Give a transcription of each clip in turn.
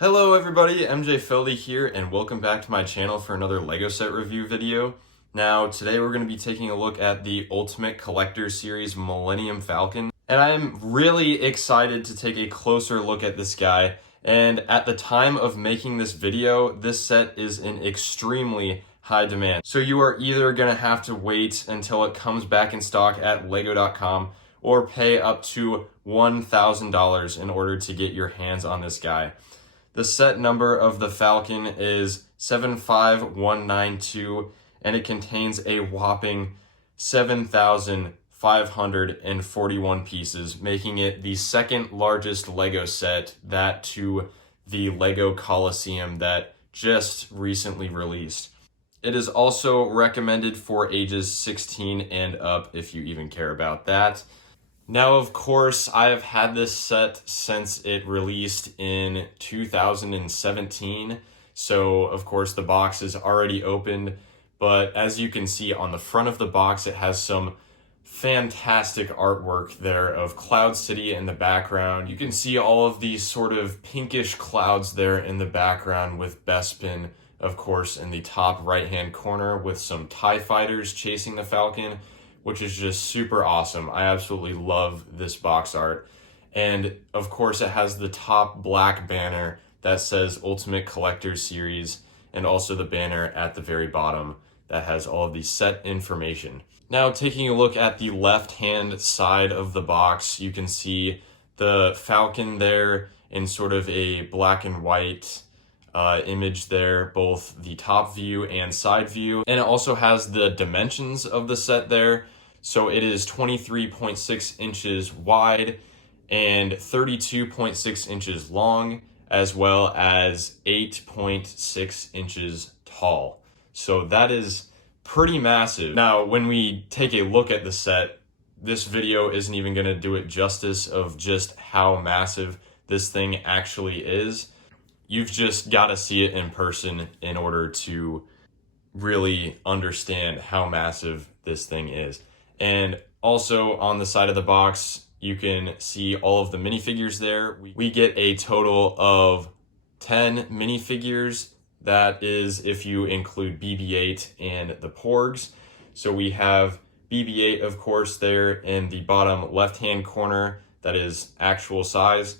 Hello everybody, MJ Feldy here, and welcome back to my channel for another Lego set review video. Now, today we're going to be taking a look at the Ultimate Collector Series Millennium Falcon, and I am really excited to take a closer look at this guy. And at the time of making this video, this set is in extremely high demand. So you are either going to have to wait until it comes back in stock at lego.com or pay up to $1,000 in order to get your hands on this guy. The set number of the Falcon is 75192, and it contains a whopping 7,541 pieces, making it the second largest Lego set, that to the Lego Coliseum that just recently released. It is also recommended for ages 16 and up if you even care about that. Now, of course, I have had this set since it released in 2017, so of course the box is already opened, but as you can see on the front of the box, it has some fantastic artwork there of Cloud City in the background. You can see all of these sort of pinkish clouds there in the background, with Bespin, of course, in the top right-hand corner with some TIE fighters chasing the Falcon, which is just super awesome. I absolutely love this box art. And of course it has the top black banner that says Ultimate Collector Series, and also the banner at the very bottom that has all of the set information. Now, taking a look at the left-hand side of the box, you can see the Falcon there in sort of a black and white image there, both the top view and side view. And it also has the dimensions of the set there. So it is 23.6 inches wide and 32.6 inches long, as well as 8.6 inches tall. So that is pretty massive. Now, when we take a look at the set, this video isn't even going to do it justice of just how massive this thing actually is. You've just got to see it in person in order to really understand how massive this thing is. And also on the side of the box, you can see all of the minifigures there. We get a total of 10 minifigures. That is if you include BB-8 and the Porgs. So we have BB-8, of course, there in the bottom left-hand corner. That is actual size.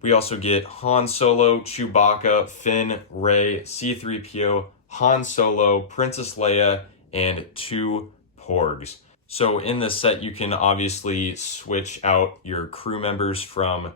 We also get Han Solo, Chewbacca, Finn, Rey, C-3PO, Han Solo, Princess Leia, and 2 Porgs. So in this set, you can obviously switch out your crew members from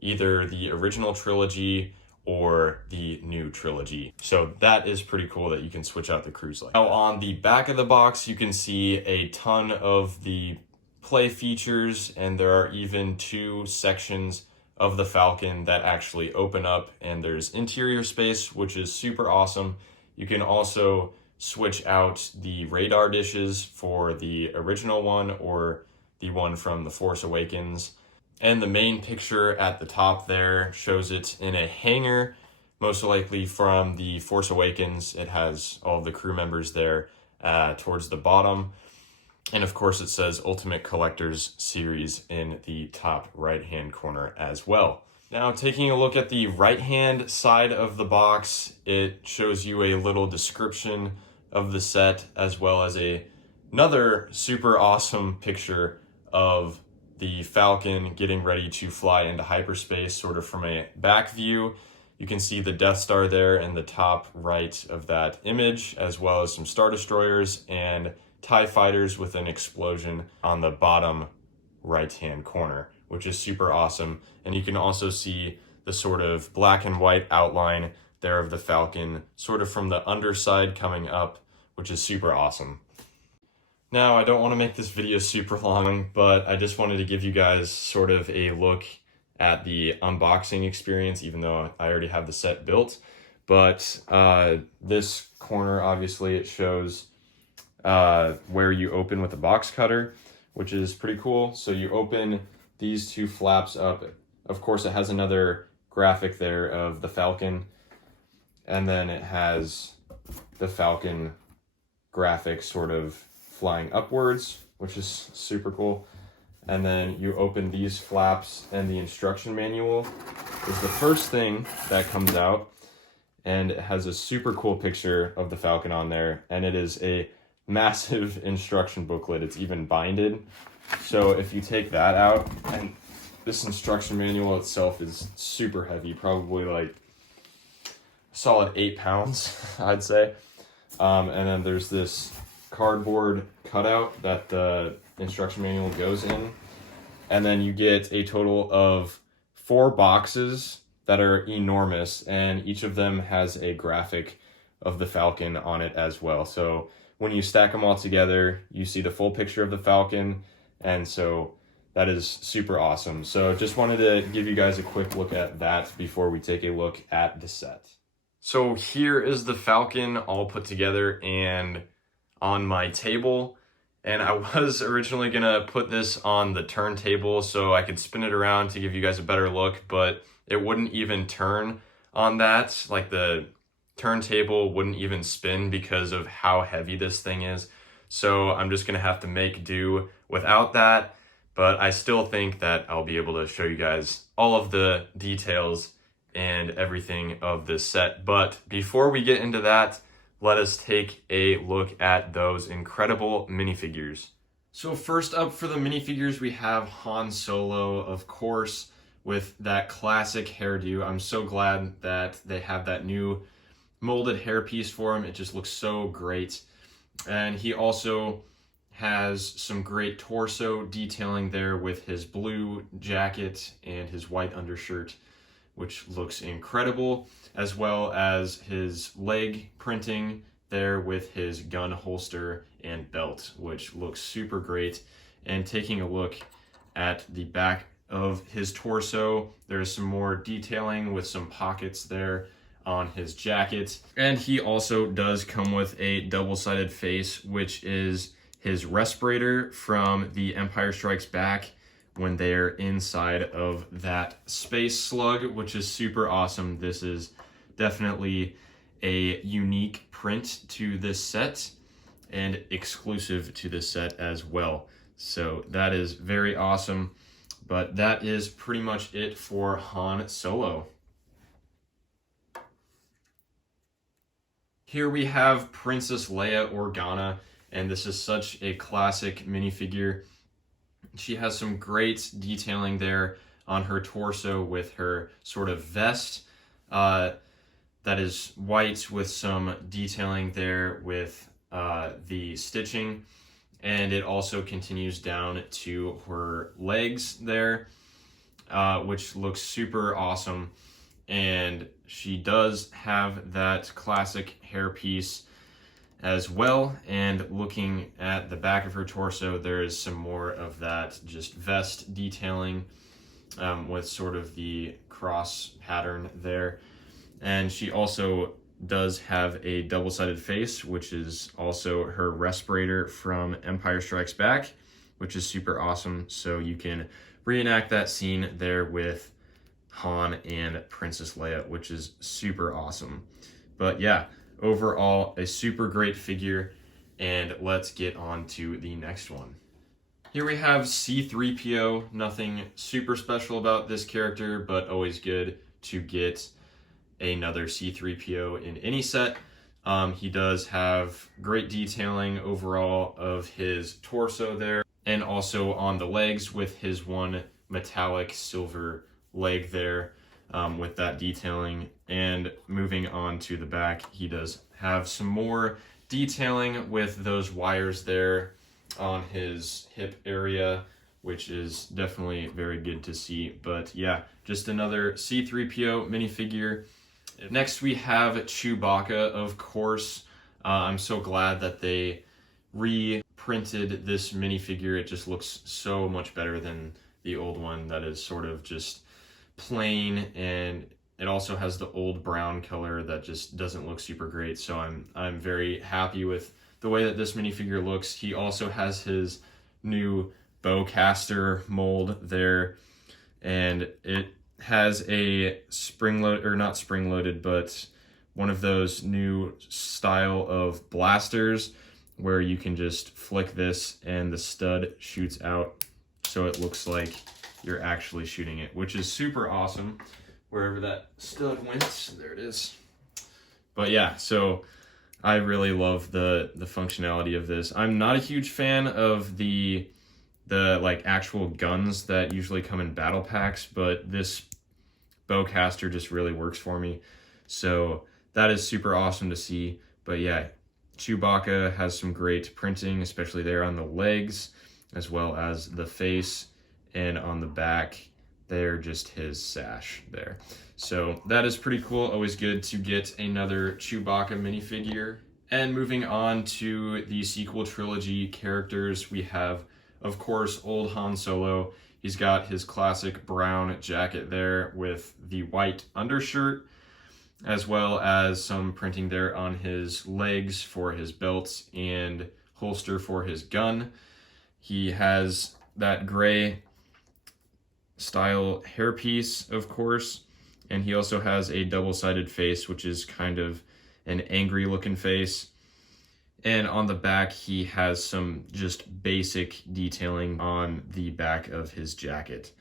either the original trilogy or the new trilogy. So that is pretty cool that you can switch out the crews like. Now on the back of the box, you can see a ton of the play features, and there are even 2 sections of the Falcon that actually open up, and there's interior space, which is super awesome. You can also switch out the radar dishes for the original one or the one from The Force Awakens. And the main picture at the top there shows it in a hangar, most likely from The Force Awakens. It has all of the crew members there towards the bottom. And of course it says Ultimate Collectors Series in the top right-hand corner as well. Now, taking a look at the right-hand side of the box, it shows you a little description of the set, as well as another super awesome picture of the Falcon getting ready to fly into hyperspace, sort of from a back view. You can see the Death Star there in the top right of that image, as well as some Star Destroyers and TIE fighters with an explosion on the bottom right-hand corner, which is super awesome. And you can also see the sort of black and white outline there of the Falcon, sort of from the underside coming up, which is super awesome. Now, I don't want to make this video super long, but I just wanted to give you guys sort of a look at the unboxing experience, even though I already have the set built. But this corner, obviously, it shows where you open with a box cutter, which is pretty cool. So you open these 2 flaps up. Of course, it has another graphic there of the Falcon, and then it has the Falcon graphic sort of flying upwards, which is super cool. and then you open these flaps, and the instruction manual is the first thing that comes out, and it has a super cool picture of the Falcon on there, and it is a massive instruction booklet. It's even binded. So if you take that out, and this instruction manual itself is super heavy, probably like a solid 8 pounds, I'd say. And then there's this cardboard cutout that the instruction manual goes in. And then you get a total of 4 boxes that are enormous, and each of them has a graphic of the Falcon on it as well. So when you stack them all together, you see the full picture of the Falcon, and so that is super awesome. So just wanted to give you guys a quick look at that before we take a look at the set. So here is the Falcon all put together and on my table. And I was originally gonna put this on the turntable so I could spin it around to give you guys a better look, but it wouldn't even turn on that. Like the turntable wouldn't even spin because of how heavy this thing is. So I'm just gonna have to make do without that. But I still think that I'll be able to show you guys all of the details and everything of this set. But before we get into that, let us take a look at those incredible minifigures. So first up for the minifigures, we have Han Solo, of course, with that classic hairdo. I'm so glad that they have that new molded hairpiece for him. It just looks so great. And he also has some great torso detailing there with his blue jacket and his white undershirt, which looks incredible, as well as his leg printing there with his gun holster and belt, which looks super great. And taking a look at the back of his torso, there's some more detailing with some pockets there on his jacket. And he also does come with a double-sided face, which is his respirator from the Empire Strikes Back when they're inside of that space slug, which is super awesome. This is definitely a unique print to this set and exclusive to this set as well. So that is very awesome. But that is pretty much it for Han Solo. Here we have Princess Leia Organa, and this is such a classic minifigure. She has some great detailing there on her torso with her sort of vest that is white with some detailing there with the stitching. And it also continues down to her legs there, which looks super awesome. And she does have that classic hairpiece as well. And looking at the back of her torso, there is some more of that just vest detailing with sort of the cross pattern there. And she also does have a double-sided face, which is also her respirator from Empire Strikes Back, which is super awesome. So you can reenact that scene there with Han and Princess Leia, which is super awesome. But yeah, overall, a super great figure, and let's get on to the next one. Here we have C-3PO. Nothing super special about this character, but always good to get another C-3PO in any set. He does have great detailing overall of his torso there, and also on the legs with his one metallic silver leg there with that detailing. And moving on to the back, he does have some more detailing with those wires there on his hip area, which is definitely very good to see. But yeah, just another C-3PO minifigure. Next we have Chewbacca, of course. I'm so glad that they reprinted this minifigure. It just looks so much better than the old one that is sort of just plain, and it also has the old brown color that just doesn't look super great. So I'm very happy with the way that this minifigure looks. He also has his new bowcaster mold there, and it has a not spring-loaded, but one of those new style of blasters where you can just flick this and the stud shoots out so it looks like you're actually shooting it, which is super awesome. Wherever that stud went, there it is. But yeah, so I really love the functionality of this. I'm not a huge fan of the like actual guns that usually come in battle packs, but this bowcaster just really works for me. So that is super awesome to see. But yeah, Chewbacca has some great printing, especially there on the legs, as well as the face, and on the back there, just his sash there. So that is pretty cool. Always good to get another Chewbacca minifigure. And moving on to the sequel trilogy characters, we have, of course, old Han Solo. He's got his classic brown jacket there with the white undershirt, as well as some printing there on his legs for his belt and holster for his gun. He has that gray style hairpiece, of course, and he also has a double-sided face, which is kind of an angry looking face. And on the back, he has some just basic detailing on the back of his jacket.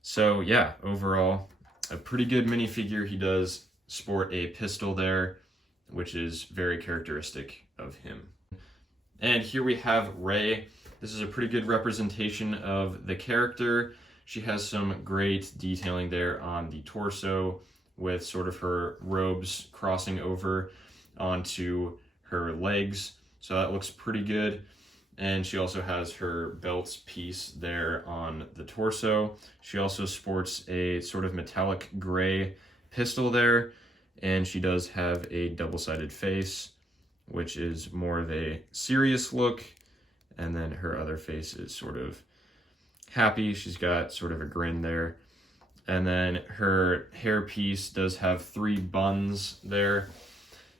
So yeah, overall, a pretty good minifigure. He does sport a pistol there, which is very characteristic of him. And here we have Rey. This is a pretty good representation of the character. She has some great detailing there on the torso, with sort of her robes crossing over onto her legs. So that looks pretty good. And she also has her belt piece there on the torso. She also sports a sort of metallic gray pistol there. And she does have a double-sided face, which is more of a serious look. And then her other face is sort of happy. She's got sort of a grin there. And then her hair piece does have 3 buns there.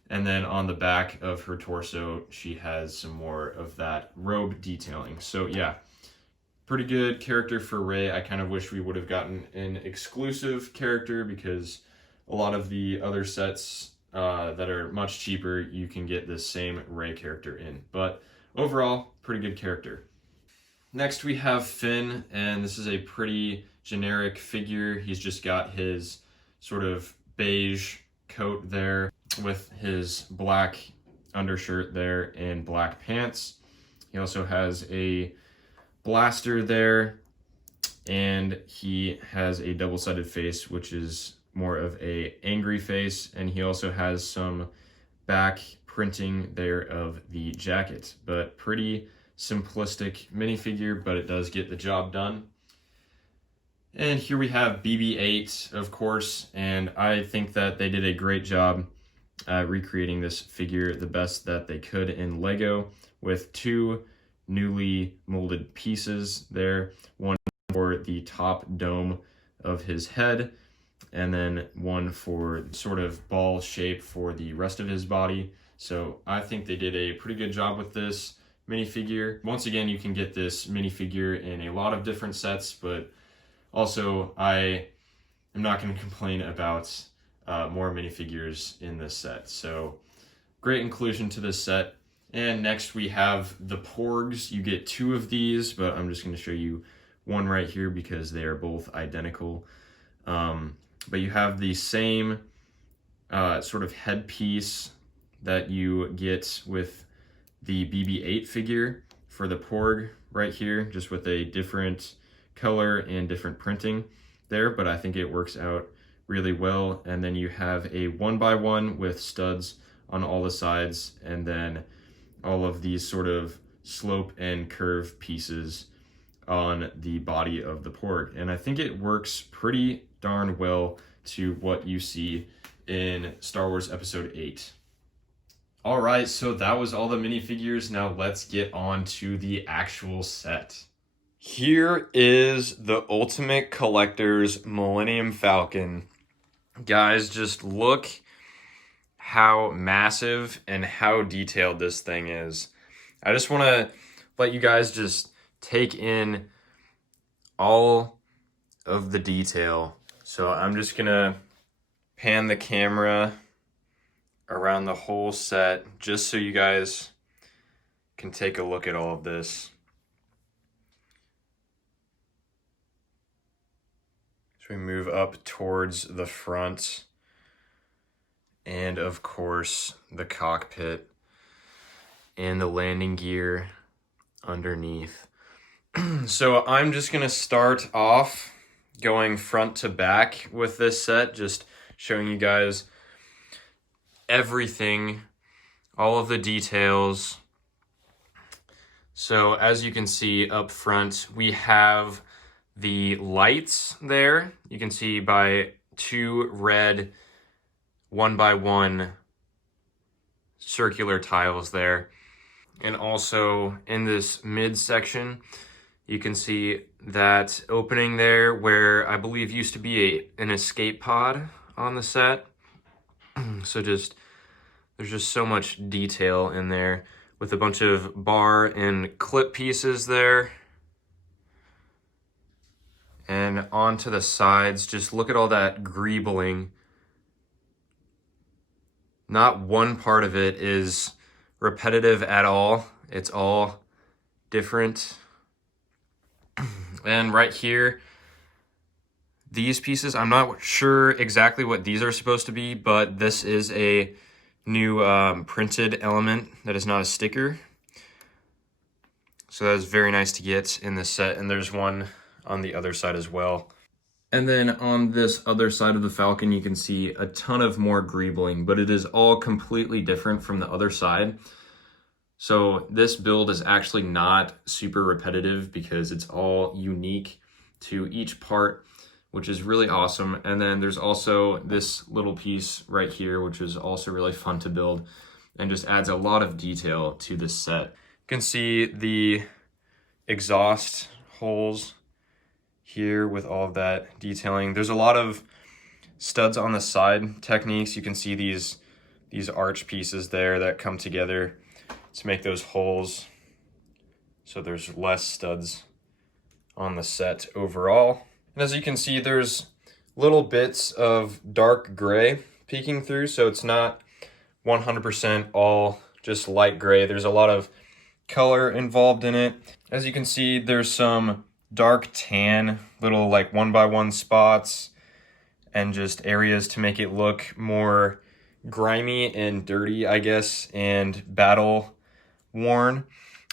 And then on the back of her torso, she has some more of that robe detailing. So yeah, pretty good character for Rey. I kind of wish we would have gotten an exclusive character, because a lot of the other sets that are much cheaper, you can get this same Rey character in. But overall, pretty good character. Next we have Finn, and this is a pretty generic figure. He's just got his sort of beige coat there with his black undershirt there and black pants. He also has a blaster there, and he has a double-sided face, which is more of a angry face, and he also has some back printing there of the jacket. But pretty simplistic minifigure, but it does get the job done. And here we have BB-8, of course, and I think that they did a great job recreating this figure the best that they could in Lego, with 2 newly molded pieces there, one for the top dome of his head, and then one for sort of ball shape for the rest of his body. So I think they did a pretty good job with this minifigure. Once again, you can get this minifigure in a lot of different sets, but also I am not going to complain about more minifigures in this set. So great inclusion to this set. And next we have the Porgs. You get 2 of these, but I'm just going to show you one right here because they are both identical. But you have the same sort of headpiece that you get with the BB-8 figure for the Porg right here, just with a different color and different printing there, but I think it works out really well. And then you have a 1x1 with studs on all the sides, and then all of these sort of slope and curve pieces on the body of the Porg. And I think it works pretty darn well to what you see in Star Wars Episode 8. All right, so that was all the minifigures. Now let's get on to the actual set. Here is the Ultimate Collector's Millennium Falcon. Guys, just look how massive and how detailed this thing is. I just want to let you guys just take in all of the detail. So I'm just going to pan the camera around the whole set just so you guys can take a look at all of this. we move up towards the front, and of course the cockpit and the landing gear underneath. So I'm just gonna start off going front to back with this set, just showing you guys everything, all of the details. So as you can see up front, we have the lights there. You can see by 2 red 1x1 circular tiles there. And also in this mid section, you can see that opening there where I believe used to be an escape pod on the set. So there's just so much detail in there with a bunch of bar and clip pieces there. And onto the sides, just look at all that greebling. Not one part of it is repetitive at all. It's all different. And right here, these pieces, I'm not sure exactly what these are supposed to be, but this is a new printed element that is not a sticker. So that is very nice to get in this set, and there's one on the other side as well. And then on this other side of the Falcon, you can see a ton of more greebling, but it is all completely different from the other side. So this build is actually not super repetitive because it's all unique to each part, which is really awesome. And then there's also this little piece right here, which is also really fun to build and just adds a lot of detail to this set. You can see the exhaust holes here with all of that detailing. There's a lot of studs on the side techniques. You can see these arch pieces there that come together to make those holes, so there's less studs on the set overall. And as you can see, there's little bits of dark gray peeking through, so it's not 100% all just light gray. There's a lot of color involved in it. As you can see, there's some dark tan, little like 1x1 spots, and just areas to make it look more grimy and dirty, I guess, and battle worn.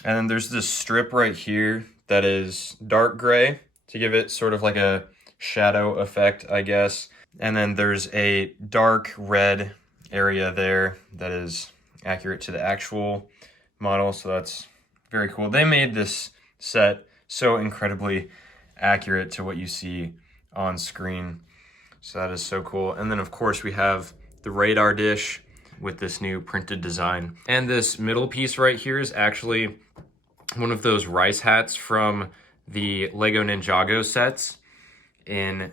And then there's this strip right here that is dark gray to give it sort of like a shadow effect, I guess. And then there's a dark red area there that is accurate to the actual model, so that's very cool. They made this set so incredibly accurate to what you see on screen, so that is so cool. And then of course we have the radar dish with this new printed design. And this middle piece right here is actually one of those rice hats from the Lego Ninjago sets in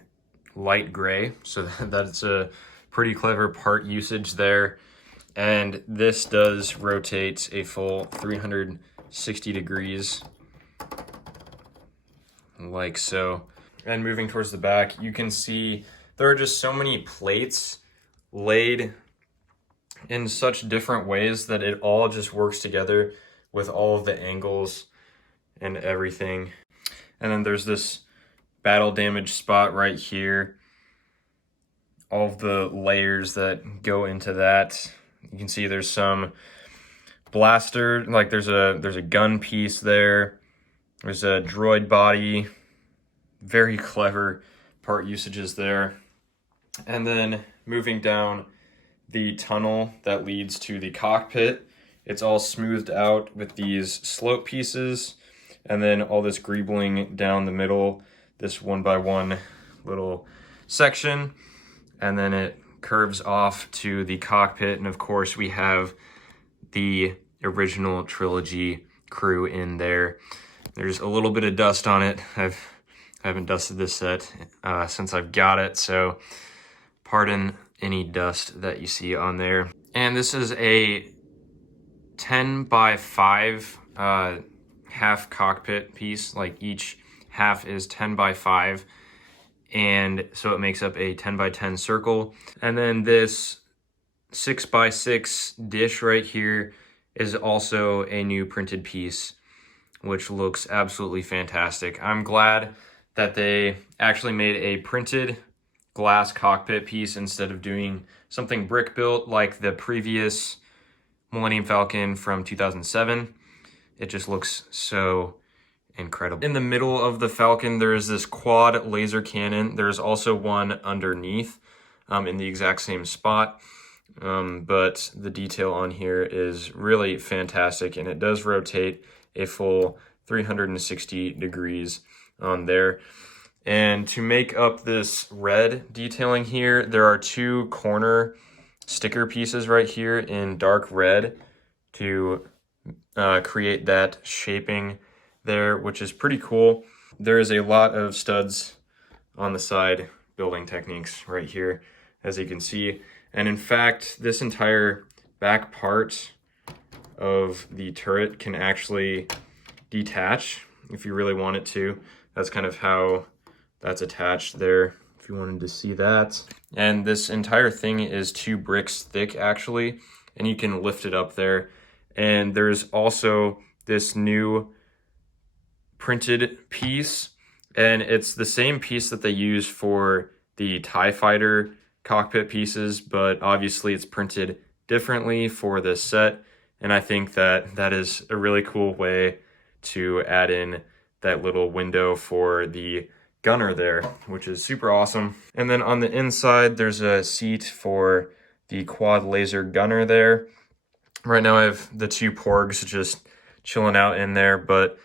light gray. So that's a pretty clever part usage there. And this does rotate a full 360 degrees, like so. And moving towards the back, you can see there are just so many plates laid in such different ways that it all just works together with all of the angles and everything. And then there's this battle damage spot right here. All of the layers that go into that. You can see there's some blaster, like there's a gun piece there. There's a droid body. Very clever part usages there. And then moving down the tunnel that leads to the cockpit, it's all smoothed out with these slope pieces, and then all this greebling down the middle, this 1x1 little section, and then it curves off to the cockpit. And of course we have the original trilogy crew in there. There's a little bit of dust on it. I haven't dusted this set since I've got it, so pardon any dust that you see on there. And this is a 10x5 half cockpit piece. Like each half is 10x5, and so it makes up a 10x10 circle. And then this 6x6 dish right here is also a new printed piece, which looks absolutely fantastic. I'm glad that they actually made a printed glass cockpit piece instead of doing something brick built like the previous Millennium Falcon from 2007. It just looks so incredible. In the middle of the Falcon, there is this quad laser cannon. There's also one underneath in the exact same spot. But the detail on here is really fantastic, and it does rotate a full 360 degrees on there. And to make up this red detailing here, there are two corner sticker pieces right here in dark red to create that shaping there, which is pretty cool. There is a lot of studs on the side building techniques right here, as you can see. And in fact, this entire back part of the turret can actually detach if you really want it to. That's kind of how that's attached there, if you wanted to see that. And this entire thing is 2 bricks thick actually, and you can lift it up there. And there's also this new printed piece, and it's the same piece that they use for the TIE Fighter cockpit pieces, but obviously it's printed differently for this set. And I think that that is a really cool way to add in that little window for the gunner there, which is super awesome. And then on the inside, there's a seat for the quad laser gunner there. Right now I have the 2 porgs just chilling out in there, but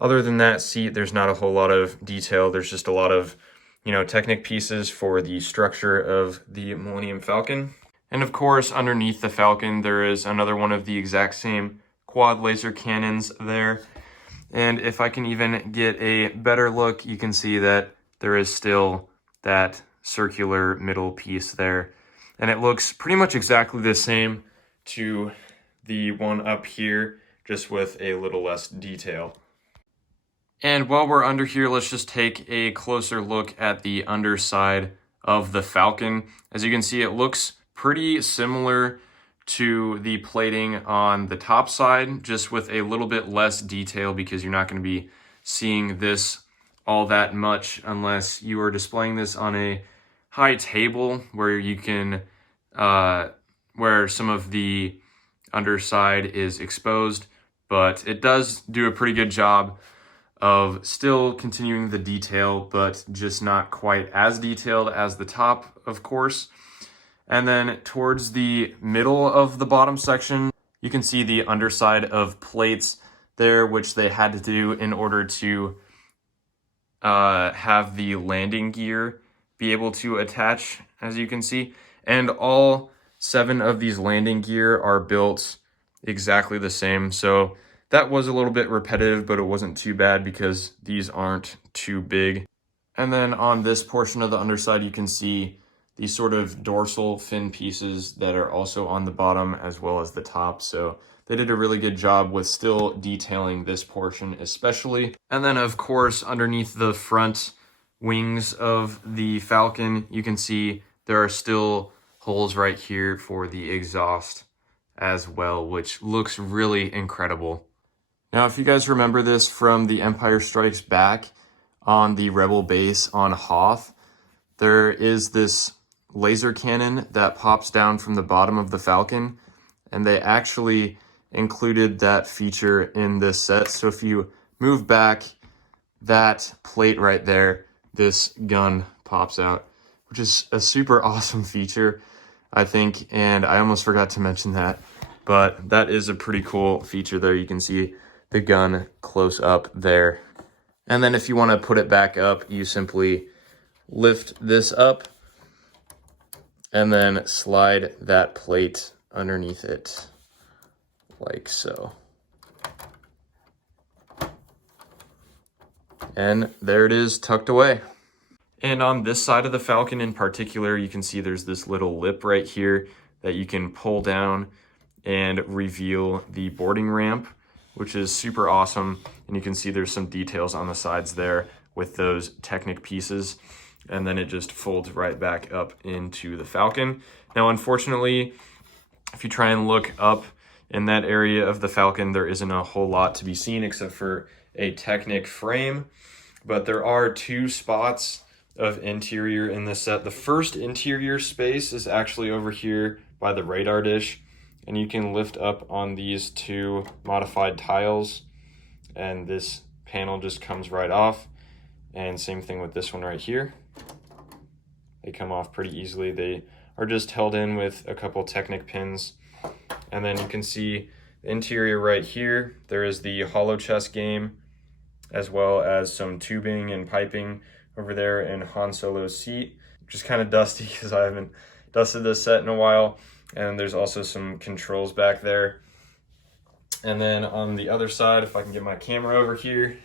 other than that seat, there's not a whole lot of detail. There's just a lot of, you know, Technic pieces for the structure of the Millennium Falcon. And of course, underneath the Falcon, there is another one of the exact same quad laser cannons there. And if I can even get a better look, you can see that there is still that circular middle piece there. And it looks pretty much exactly the same to the one up here, just with a little less detail. And while we're under here, let's just take a closer look at the underside of the Falcon. As you can see, it looks pretty similar to the plating on the top side, just with a little bit less detail, because you're not going to be seeing this all that much unless you are displaying this on a high table where you can, where some of the underside is exposed. But it does do a pretty good job of still continuing the detail, but just not quite as detailed as the top, of course. And then towards the middle of the bottom section, you can see the underside of plates there, which they had to do in order to have the landing gear be able to attach, as you can see. And all 7 of these landing gear are built exactly the same. So that was a little bit repetitive, but it wasn't too bad because these aren't too big. And then on this portion of the underside, you can see these sort of dorsal fin pieces that are also on the bottom as well as the top. So they did a really good job with still detailing this portion especially. And then of course, underneath the front wings of the Falcon, you can see there are still holes right here for the exhaust as well, which looks really incredible. Now, if you guys remember this from The Empire Strikes Back on the Rebel base on Hoth, there is this laser cannon that pops down from the bottom of the Falcon, and they actually included that feature in this set. So if you move back that plate right there, this gun pops out, which is a super awesome feature, I think, and I almost forgot to mention that, but that is a pretty cool feature there. You can see the gun close up there. And then if you want to put it back up, you simply lift this up and then slide that plate underneath it like so. And there it is, tucked away. And on this side of the Falcon in particular, you can see there's this little lip right here that you can pull down and reveal the boarding ramp, which is super awesome. And you can see there's some details on the sides there with those Technic pieces. And then it just folds right back up into the Falcon. Now, unfortunately, if you try and look up in that area of the Falcon, there isn't a whole lot to be seen except for a Technic frame. but there are 2 spots of interior in this set. The first interior space is actually over here by the radar dish, and you can lift up on these 2 modified tiles, and this panel just comes right off. And same thing with this one right here. They come off pretty easily. They are just held in with a couple Technic pins. And then you can see the interior right here. There is the hollow chest game, as well as some tubing and piping over there in Han Solo's seat, which is kind of dusty because I haven't dusted this set in a while. And there's also some controls back there. And then on the other side, if I can get my camera over here,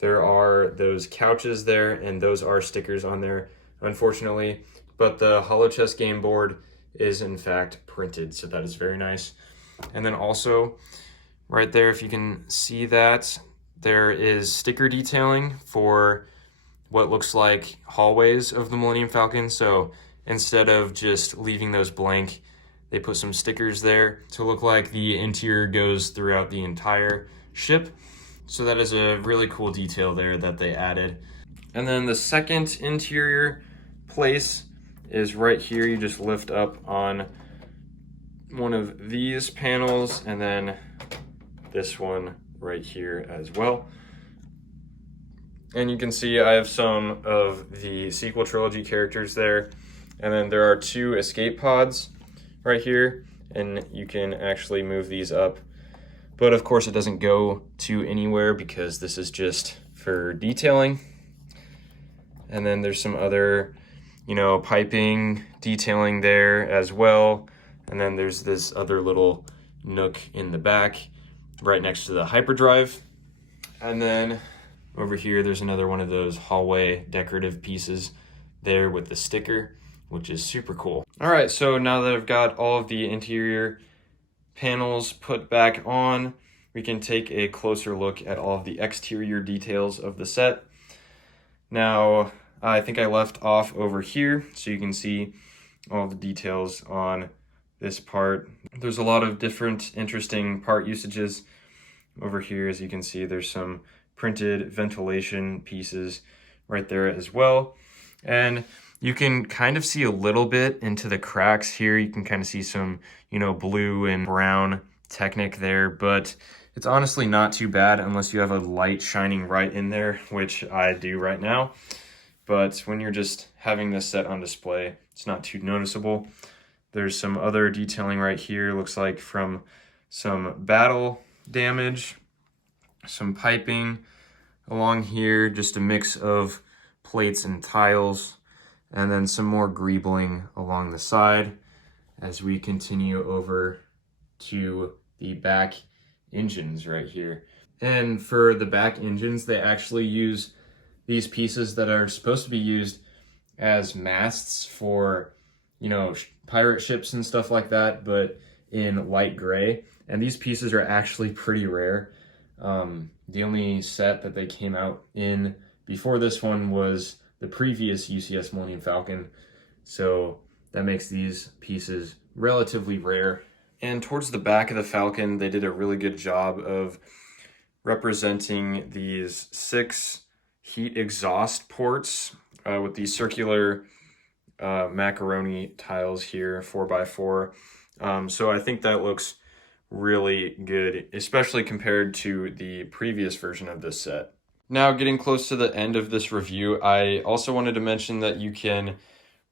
there are those couches there, and those are stickers on there, unfortunately. But the hollow chest game board is in fact printed, so that is very nice. And then also right there, if you can see that, there is sticker detailing for what looks like hallways of the Millennium Falcon. So instead of just leaving those blank, they put some stickers there to look like the interior goes throughout the entire ship. So that is a really cool detail there that they added. And then the second interior place is right here. You just lift up on one of these panels, and then this one right here as well. And you can see I have some of the sequel trilogy characters there. And then there are 2 escape pods right here, and you can actually move these up. But of course it doesn't go to anywhere because this is just for detailing. And then there's some other, piping detailing there as well. And then there's this other little nook in the back right next to the hyperdrive. And then over here, there's another one of those hallway decorative pieces there with the sticker, which is super cool. All right, so now that I've got all of the interior panels put back on, we can take a closer look at all of the exterior details of the set. Now, I think I left off over here, so you can see all the details on this part. There's a lot of different interesting part usages. Over here, as you can see, there's some printed ventilation pieces right there as well. And you can kind of see a little bit into the cracks here. You can kind of see some, blue and brown Technic there, but it's honestly not too bad unless you have a light shining right in there, which I do right now. But when you're just having this set on display, it's not too noticeable. There's some other detailing right here, looks like from some battle damage, some piping along here, just a mix of plates and tiles, and then some more greebling along the side as we continue over to the back engines right here. And for the back engines, they actually use these pieces that are supposed to be used as masts for, pirate ships and stuff like that, but in light gray. And these pieces are actually pretty rare. The only set that they came out in before this one was the previous UCS Millennium Falcon. So that makes these pieces relatively rare. And towards the back of the Falcon, they did a really good job of representing these 6 heat exhaust ports with these circular macaroni tiles here, 4x4. So I think that looks really good, especially compared to the previous version of this set. Now, getting close to the end of this review, I also wanted to mention that you can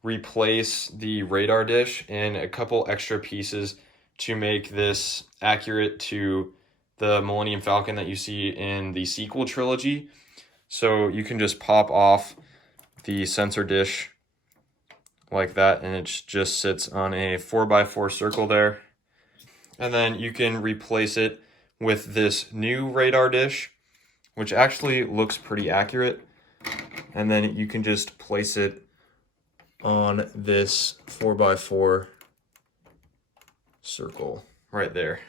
replace the radar dish and a couple extra pieces to make this accurate to the Millennium Falcon that you see in the sequel trilogy. So you can just pop off the sensor dish like that, and it just sits on a 4x4 circle there. And then you can replace it with this new radar dish, which actually looks pretty accurate. And then you can just place it on this 4x4 circle right there.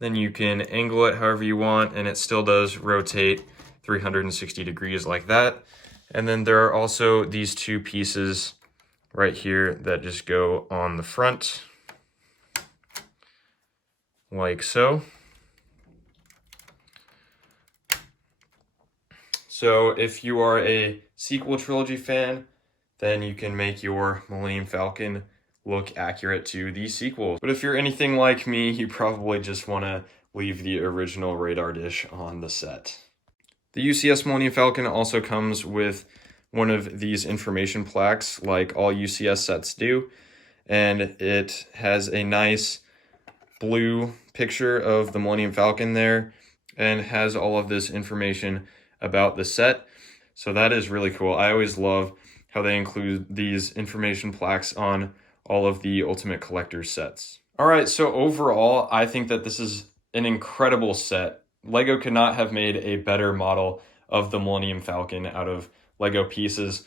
Then you can angle it however you want, and it still does rotate 360 degrees like that. And then there are also these 2 pieces right here that just go on the front, like so. So if you are a sequel trilogy fan, then you can make your Millennium Falcon look accurate to the sequels. But if you're anything like me, you probably just want to leave the original radar dish on the set. The UCS Millennium Falcon also comes with one of these information plaques like all UCS sets do, and it has a nice blue picture of the Millennium Falcon there and has all of this information about the set. So that is really cool. I always love how they include these information plaques on all of the Ultimate Collector sets. All right, so overall, I think that this is an incredible set. LEGO could not have made a better model of the Millennium Falcon out of LEGO pieces.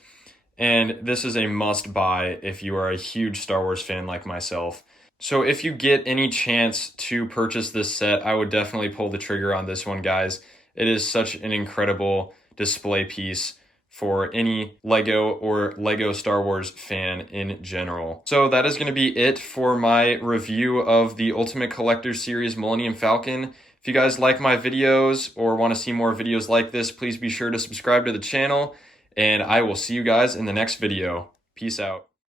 And this is a must buy if you are a huge Star Wars fan like myself. So if you get any chance to purchase this set, I would definitely pull the trigger on this one, guys. It is such an incredible display piece for any LEGO or LEGO Star Wars fan in general. So that is going to be it for my review of the Ultimate Collector Series Millennium Falcon. If you guys like my videos or want to see more videos like this, please be sure to subscribe to the channel, and I will see you guys in the next video. Peace out.